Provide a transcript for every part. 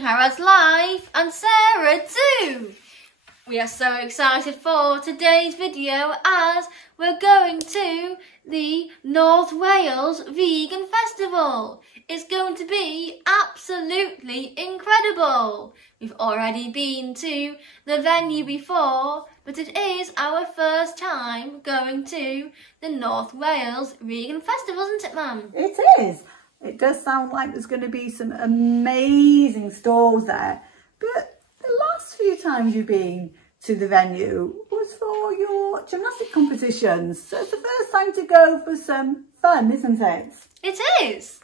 Angharads live and Sarah too. We are so excited for today's video as we're going to the North Wales Vegan Festival. It's going to be absolutely incredible. We've already been to the venue before, but it is our first time going to the North Wales Vegan Festival, isn't it, Mum? It is. It does sound like there's going to be some amazing stalls there. But the last few times you've been to the venue was for your gymnastic competitions. So it's the first time to go for some fun, isn't it? It is.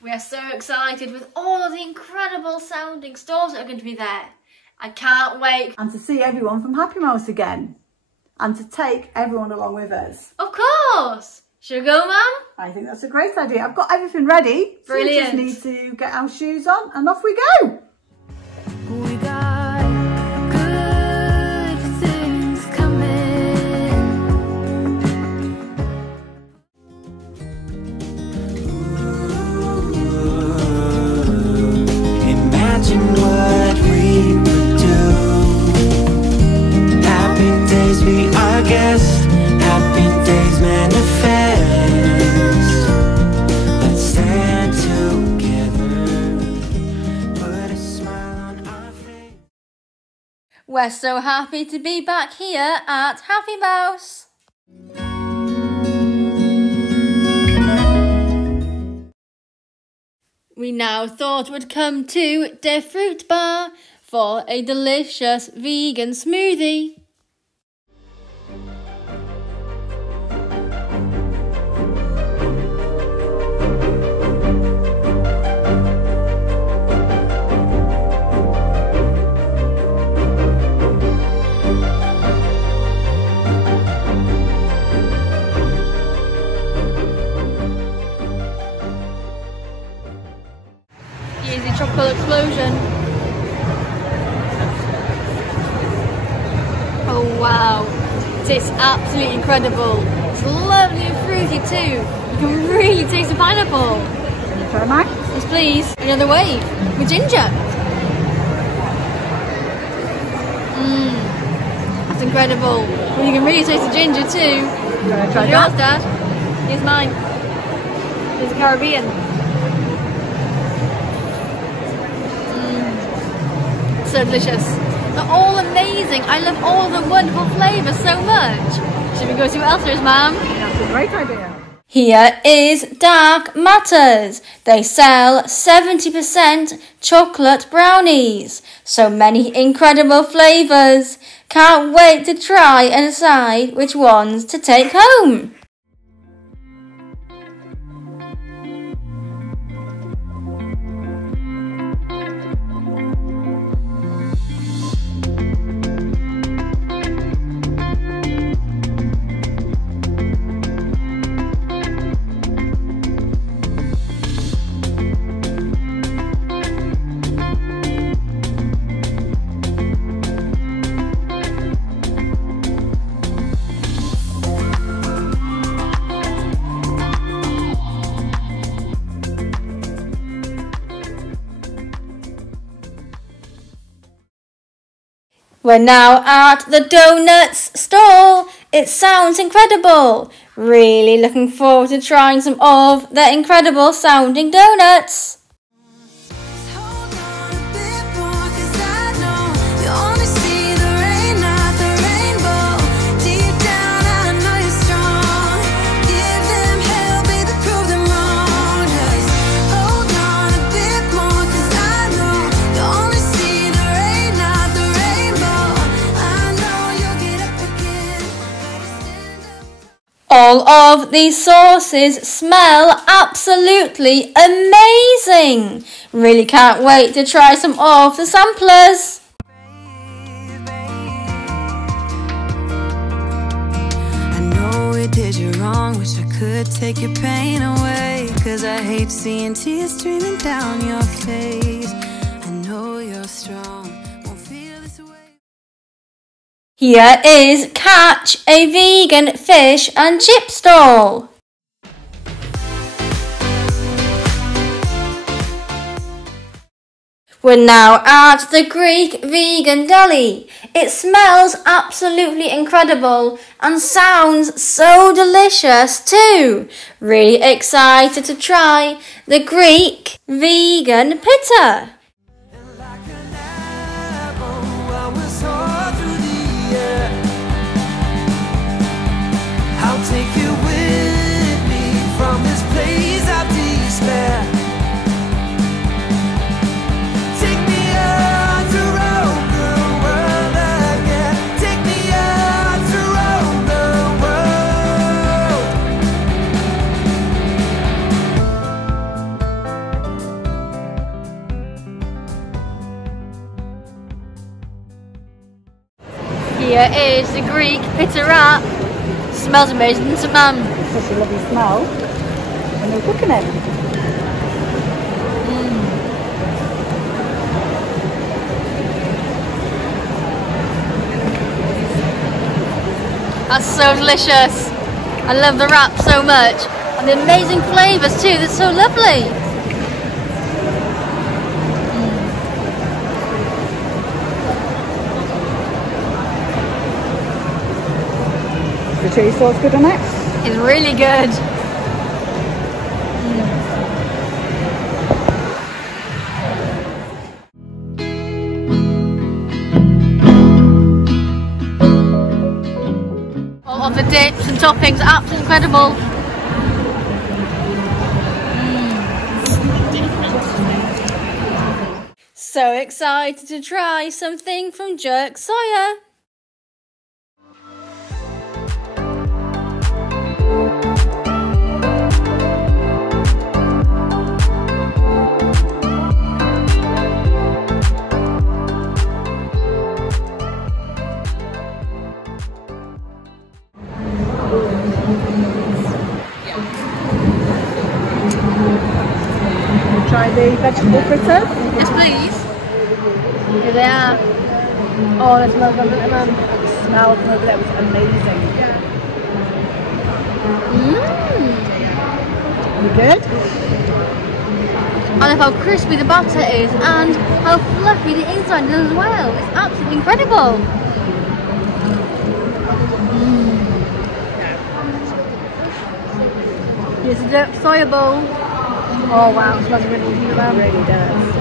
We are so excited with all of the incredible sounding stalls that are going to be there. I can't wait. And to see everyone from Happy Mouse again. And to take everyone along with us. Of course. Should we go, Mum? I think that's a great idea. I've got everything ready. Brilliant. So we just need to get our shoes on and off we go. We got good things coming. Imagine what we would do. Happy days be our guest. Happy days manifest. Let's stand together. Put a smile on our face. We're so happy to be back here at Happy Mouse. We now thought we'd come to the fruit bar for a delicious vegan smoothie. Here's the chocolate explosion. Oh wow, it tastes absolutely incredible. It's lovely and fruity too. You can really taste the pineapple. Try mine? Yes please. Another wave with ginger. That's incredible. Well, you can really taste the ginger too. Try Yours, that? Dad. Here's mine. Here's the Caribbean. So delicious. They're all amazing. I love all the wonderful flavours so much. Should we go see what else there is, Mum? That's a great idea. Here is Dark Matters. They sell 70% chocolate brownies. So many incredible flavours. Can't wait to try and decide which ones to take home. We're now at the donuts stall. It sounds incredible. Really looking forward to trying some of the incredible sounding donuts. Hold on a bit more, 'cause I know you only see the rain, not the rainbow. Deep down, I know you're strong. Give them hell, baby, prove them wrong. Just hold on a bit more, 'cause I know you only see the rain, not the rainbow. I know you'll get up again. All of these sauces smell absolutely amazing. Really can't wait to try some of the samplers. I know it did you wrong, wish I could take your pain away, 'cause I hate seeing tears streaming down your face. I know you're strong, won't feel this way. Here is Catch, a vegan fish and chip stall. We're now at the Greek vegan deli. It smells absolutely incredible and sounds so delicious too. Really excited to try the Greek vegan pita. Like an apple, I will soar through the air. I'll take you with me from this place of despair. Take me out to roam the world again. Take me out to roam the world. Here is the Greek pita wrap. Smells amazing, doesn't it, Mum? Such a lovely smell when you're cooking it. That's so delicious. I love the wrap so much. And the amazing flavours too, they're so lovely. The chili sauce good on it? It's really good. All of the dips and toppings are absolutely incredible. So excited to try something from Jerk Soya. Try the vegetable fritters. Yes, please. Here they are. Oh, that smells lovely, Mum. The smell from over there was amazing. You good? I love how crispy the batter is and how fluffy the inside is as well. It's absolutely incredible. Here's the Jerk Soya bowl. Oh wow, it smells really good. It really does.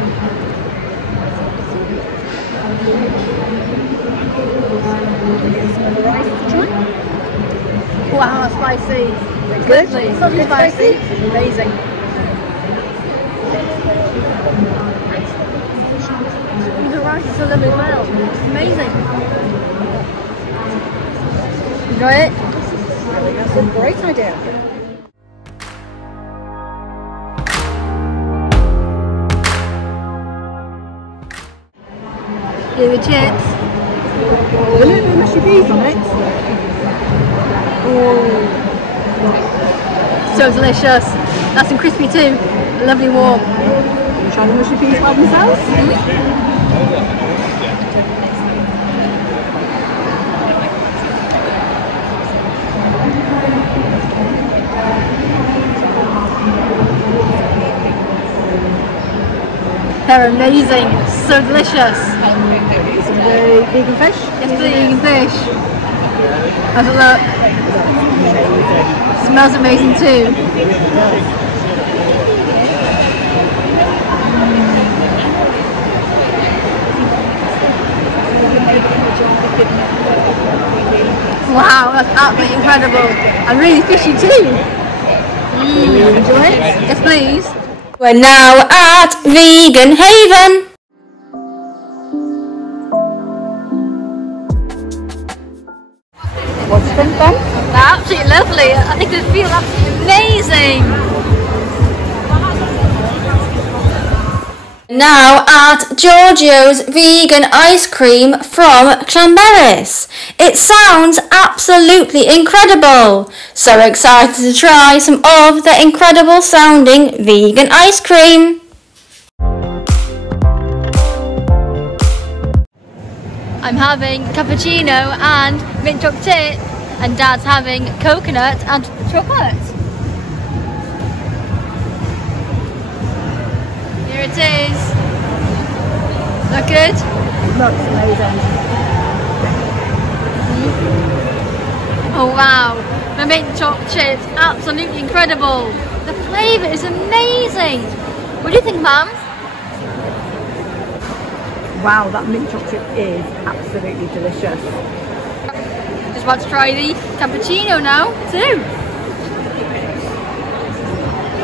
Some of the rice to try. Wow, spicy. Good? It's not too spicy. Amazing. The rice is so lovely as well. It's amazing. Enjoy it? I think that's a great idea. Here are the chips. A little bit of mushy peas on it. So delicious. Nice and crispy too. Lovely warm. You try the mushy peas by themselves? They're amazing. So delicious. Some of the vegan fish? Yes, please. Vegan fish. Have a look. Smells amazing too. Wow, that's absolutely incredible. And really fishy too. Enjoy it? Yes, please. We're now at Vegan Haven. What do you think then? They're absolutely lovely. I think they feel absolutely amazing. Now at Giorgio's vegan ice cream from Cranberries. It sounds absolutely incredible. So excited to try some of the incredible sounding vegan ice cream. I'm having cappuccino and mint chocolate tip, and Dad's having coconut and chocolate. Here it is. Look good? Looks amazing. Oh wow, the mint chocolate chips, absolutely incredible. The flavour is amazing. What do you think, Mum? Wow, that mint chocolate chip is absolutely delicious. Just about to try the cappuccino now too.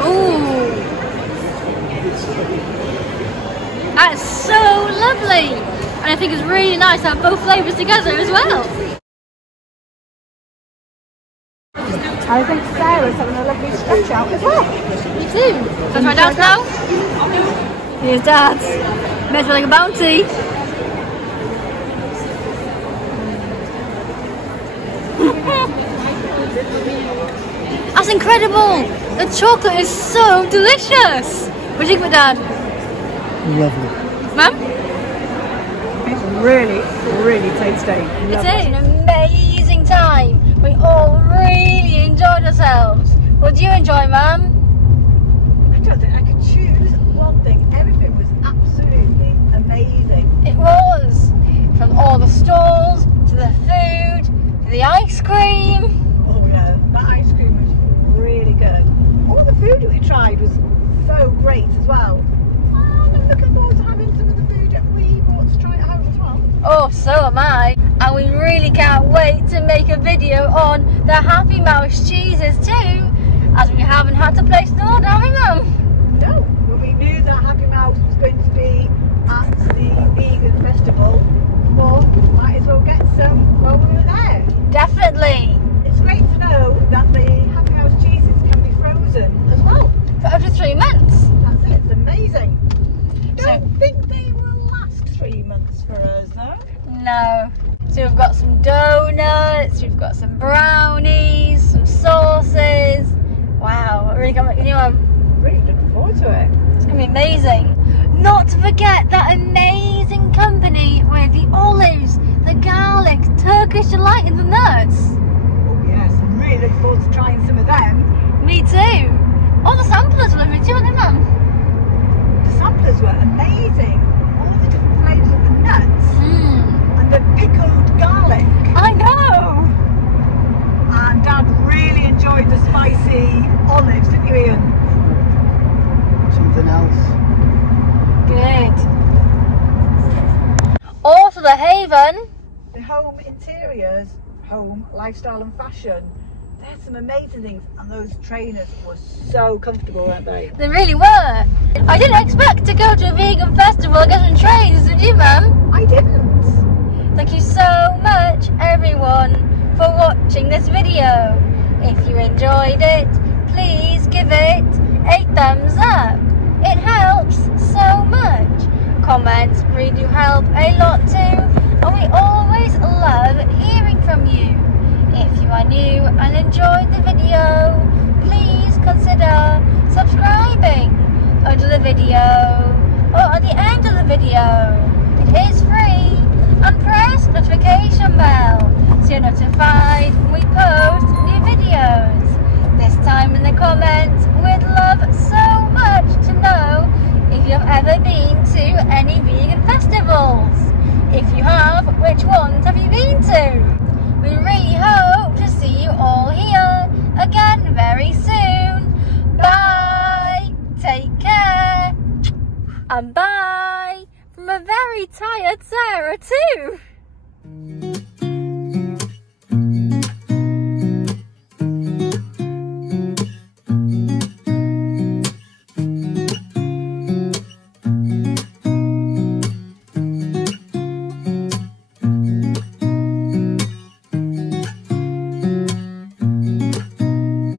Ooh, that's so lovely. And I think it's really nice to have both flavours together as well. I think Sarah's having a lovely stretch out as well. Me too. So try Dad's now. Here's Dad's. Measure like a bounty. That's incredible. The chocolate is so delicious. What do you think of it, Dad? Lovely. Mum? It's really, really tasty. It's an amazing time. We all really enjoyed ourselves. What do you enjoy, Mum? I don't think I could choose one thing. Everything was absolutely amazing. It was. From all the stalls, to the food, to the ice cream. Oh yeah, that ice cream was really good. All the food that we tried was so great as well. And I'm looking forward to having some of the food that we bought to try at home as well. Oh, so am I. And we really can't wait to make a video on the Happy Mouse cheeses too, as we haven't had to place an order, have we, Mum? No, when we knew that Happy Mouse was going to be at the vegan festival, well, might as well get some while we were there. Definitely. It's great to know that the Happy Mouse cheeses can be frozen as well. For up to 3 months. That's it, it's amazing. So- Don't think they will last 3 months for us though. No. So we've got some donuts, we've got some brownies, some sauces. Wow, I really can't, I'm Really looking forward to it. It's going to be amazing. Not to forget that amazing company with the olives, the garlic, Turkish delight and the nuts. Oh yes, I'm really looking forward to trying some of them. Me too. All the samplers were lovely too, weren't they, Mum? The samplers were amazing. All the different flavours of the nuts and the pickled garlic. I know. And Dad really enjoyed the spicy olives, didn't you, Ian? Something else. Good. Also the Haven. The home interiors, home, lifestyle and fashion. They had some amazing things, and those trainers were so comfortable, weren't they? They really were. I didn't expect to go to a vegan festival and get some trains, did you, Mum? I didn't. Thank you so much, everyone, for watching this video. If you enjoyed it, please give it a thumbs up. It helps so much. Comments really do help a lot too, and we always love hearing from you. If you are new and enjoyed the video, please consider subscribing under the video or at the end of the video. It is free, and press notification bell so you're notified when we post new videos. This time in the comments, we'd love so much to know if you have ever been to any vegan festivals. If you have, which ones have you been to? We really hope to see you all here again very soon. Bye! Take care! And bye! From a very tired Sarah too!